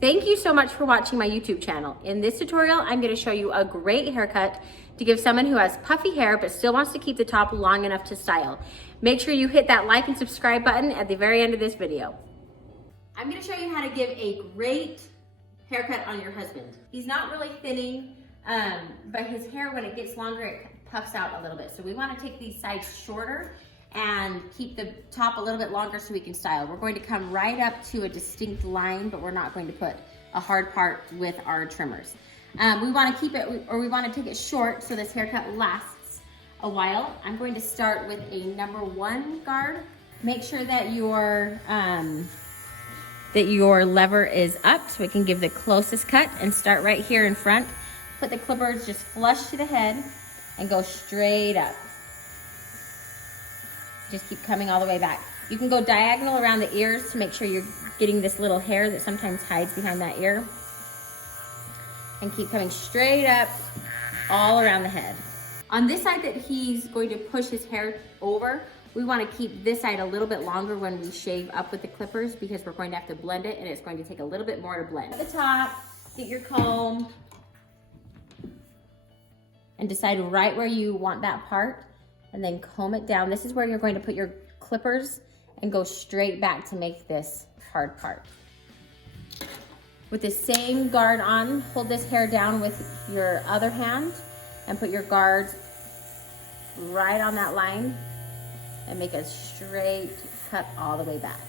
Thank you so much for watching my YouTube channel. In this tutorial, I'm going to show you a great haircut to give someone who has puffy hair but still wants to keep the top long enough to style. Make sure you hit that like and subscribe button at the very end of this video. I'm going to show you how to give a great haircut on your husband. He's not really thinning, but his hair, when it gets longer, it puffs out a little bit. So we want to take these sides shorter and keep the top a little bit longer so we can style. We're going to come right up to a distinct line, but we're not going to put a hard part with our trimmers. We want to keep it, or we want to take it short so this haircut lasts a while. I'm going to start with a number 1 guard. Make sure that your lever is up so it can give the closest cut, and start right here in front. Put the clippers just flush to the head and go straight up. Just keep coming all the way back. You can go diagonal around the ears to make sure you're getting this little hair that sometimes hides behind that ear. And keep coming straight up all around the head. On this side that he's going to push his hair over, we want to keep this side a little bit longer when we shave up with the clippers, because we're going to have to blend it and it's going to take a little bit more to blend. At the top, get your comb and decide right where you want that part, and then comb it down. This is where you're going to put your clippers and go straight back to make this hard part. With the same guard on, hold this hair down with your other hand and put your guards right on that line and make a straight cut all the way back.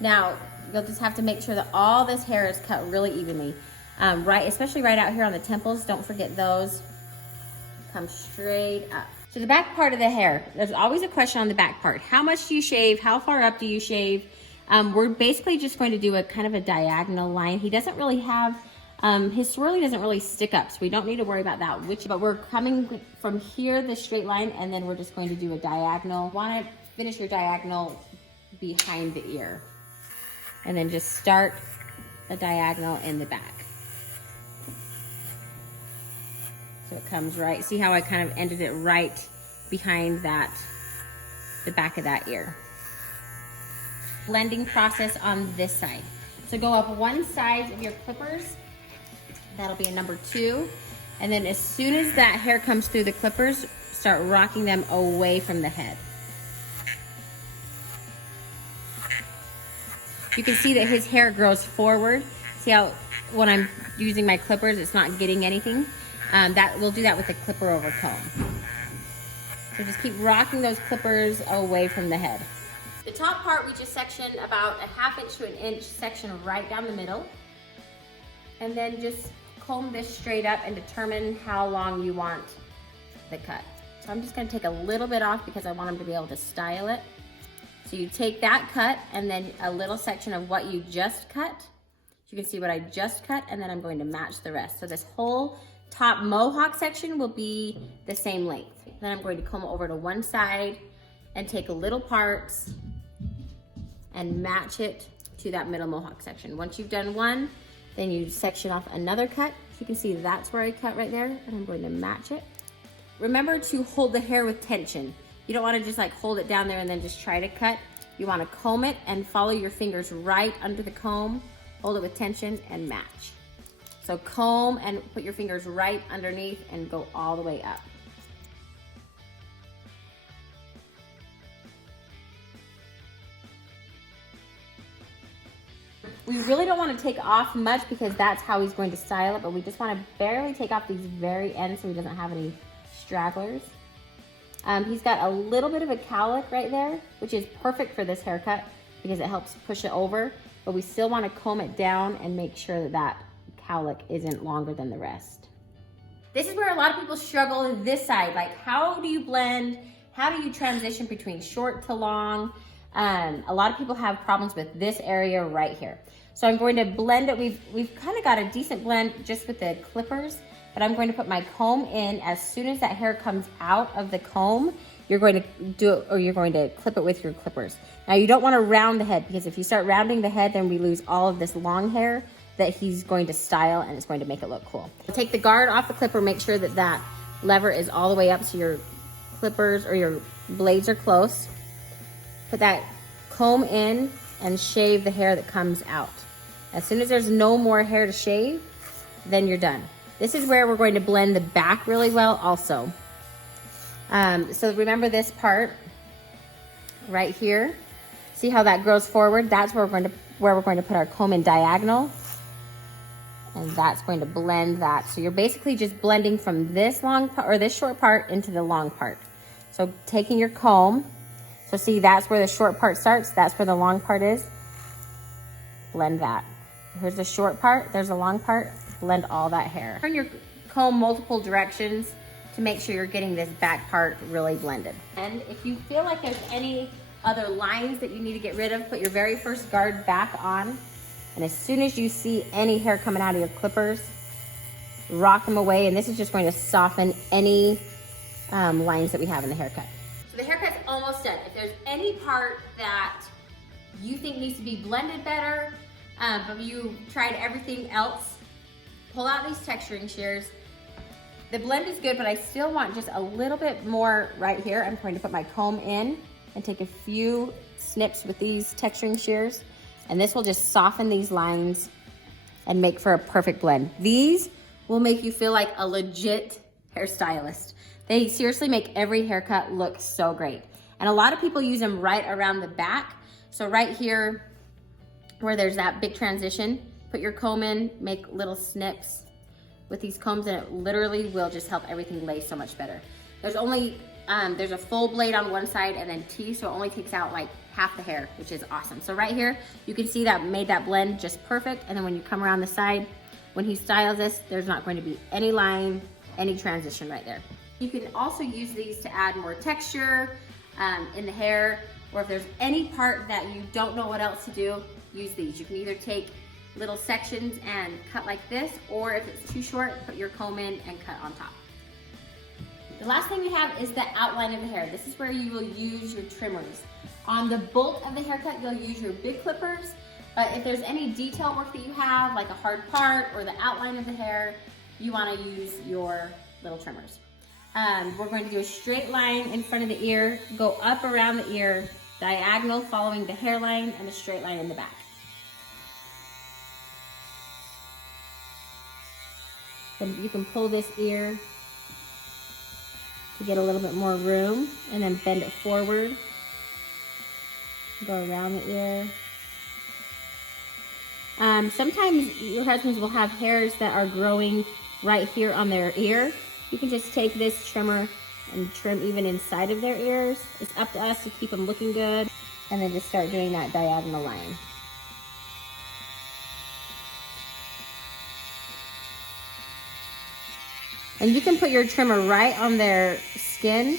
Now, you'll just have to make sure that all this hair is cut really evenly. Especially right out here on the temples, don't forget those. Come straight up. So the back part of the hair, there's always a question on the back part. How much do you shave? How far up do you shave? We're basically just going to do a kind of a diagonal line. He doesn't really have, his swirly doesn't really stick up, so we don't need to worry about that. But we're coming from here, the straight line, and then we're just going to do a diagonal. Want to finish your diagonal behind the ear. And then just start a diagonal in the back. So it comes right, see how I kind of ended it right behind that, the back of that ear. Blending process on this side. So go up one side of your clippers, that'll be a number 2. And then as soon as that hair comes through the clippers, start rocking them away from the head. You can see that his hair grows forward. See how when I'm using my clippers, it's not getting anything? We'll do that with the clipper over comb. So just keep rocking those clippers away from the head. The top part, we just section about a 1/2 inch to 1 inch section right down the middle. And then just comb this straight up and determine how long you want the cut. So I'm just gonna take a little bit off because I want him to be able to style it. So you take that cut and then a little section of what you just cut. You can see what I just cut, and then I'm going to match the rest. So this whole top mohawk section will be the same length. Then I'm going to comb over to one side and take little parts and match it to that middle mohawk section. Once you've done one, then you section off another cut. So you can see that's where I cut right there, and I'm going to match it. Remember to hold the hair with tension. You don't want to just like hold it down there and then just try to cut. You want to comb it and follow your fingers right under the comb, hold it with tension, and match. So comb and put your fingers right underneath and go all the way up. We really don't want to take off much because that's how he's going to style it, but we just want to barely take off these very ends so he doesn't have any stragglers. He's got a little bit of a cowlick right there, which is perfect for this haircut because it helps push it over, but we still want to comb it down and make sure that that cowlick isn't longer than the rest. This is where a lot of people struggle this side. Like, how do you blend? How do you transition between short to long? A lot of people have problems with this area right here. So I'm going to blend it. We've kind of got a decent blend just with the clippers, but I'm going to put my comb in. As soon as that hair comes out of the comb, you're going to do it, or you're going to clip it with your clippers. Now you don't want to round the head, because if you start rounding the head, then we lose all of this long hair that he's going to style, and it's going to make it look cool. Take the guard off the clipper, make sure that that lever is all the way up so your clippers or your blades are close. Put that comb in and shave the hair that comes out. As soon as there's no more hair to shave, then you're done. This is where we're going to blend the back really well also. So remember this part right here. See how that grows forward? That's where we're going to put our comb in diagonal. And that's going to blend that. So you're basically just blending from this long part or this short part into the long part. So taking your comb, so see that's where the short part starts, that's where the long part is. Blend that. Here's the short part, there's a long part, blend all that hair. Turn your comb multiple directions to make sure you're getting this back part really blended. And if you feel like there's any other lines that you need to get rid of, put your very first guard back on. And as soon as you see any hair coming out of your clippers, rock them away. And this is just going to soften any lines that we have in the haircut. So the haircut's almost done. If there's any part that you think needs to be blended better, but you tried everything else, pull out these texturing shears. The blend is good, but I still want just a little bit more right here. I'm going to put my comb in and take a few snips with these texturing shears. And this will just soften these lines and make for a perfect blend. These will make you feel like a legit hairstylist. They seriously make every haircut look so great. And a lot of people use them right around the back. So right here where there's that big transition, put your comb in, make little snips with these combs, and it literally will just help everything lay so much better. There's only, there's a full blade on one side and then T, so it only takes out like half the hair, which is awesome. So right here, you can see that made that blend just perfect. And then when you come around the side, when he styles this, there's not going to be any line, any transition right there. You can also use these to add more texture in the hair, or if there's any part that you don't know what else to do, use these. You can either take little sections and cut like this, or if it's too short, put your comb in and cut on top. The last thing we have is the outline of the hair. This is where you will use your trimmers. On the bulk of the haircut, you'll use your big clippers, but if there's any detail work that you have, like a hard part or the outline of the hair, you wanna use your little trimmers. We're going to do a straight line in front of the ear, go up around the ear, diagonal following the hairline, and a straight line in the back. Then you can pull this ear to get a little bit more room, and then bend it forward. Go around the ear. Sometimes your husbands will have hairs that are growing right here on their ear. You can just take this trimmer and trim even inside of their ears. It's up to us to keep them looking good. And then just start doing that diagonal line. And you can put your trimmer right on their skin.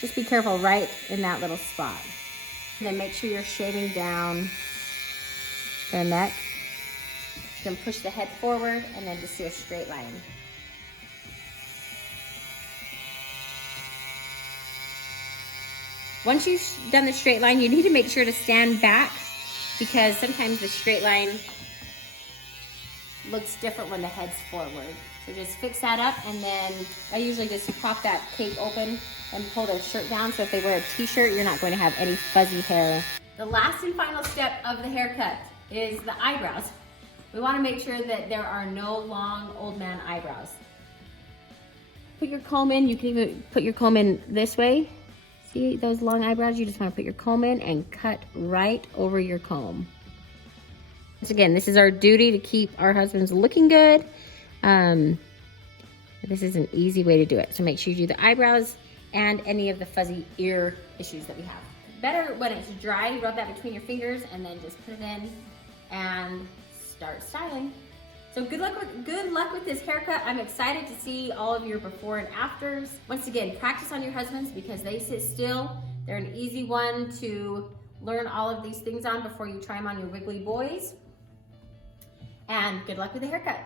Just be careful right in that little spot. And then make sure you're shaving down their neck. You can push the head forward and then just do a straight line. Once you've done the straight line, you need to make sure to stand back, because sometimes the straight line looks different when the head's forward. So just fix that up, and then I usually just pop that cape open and pull their shirt down, so if they wear a t-shirt, you're not going to have any fuzzy hair. The last and final step of the haircut is the eyebrows. We want to make sure that there are no long old man eyebrows. Put your comb in. You can even put your comb in this way. See those long eyebrows? You just want to put your comb in and cut right over your comb. Once again, this is our duty to keep our husbands looking good. This is an easy way to do it. So make sure you do the eyebrows and any of the fuzzy ear issues that we have. Better when it's dry, rub that between your fingers and then just put it in and start styling. So good luck with this haircut. I'm excited to see all of your before and afters. Once again, practice on your husbands because they sit still. They're an easy one to learn all of these things on before you try them on your wiggly boys. And good luck with the haircut.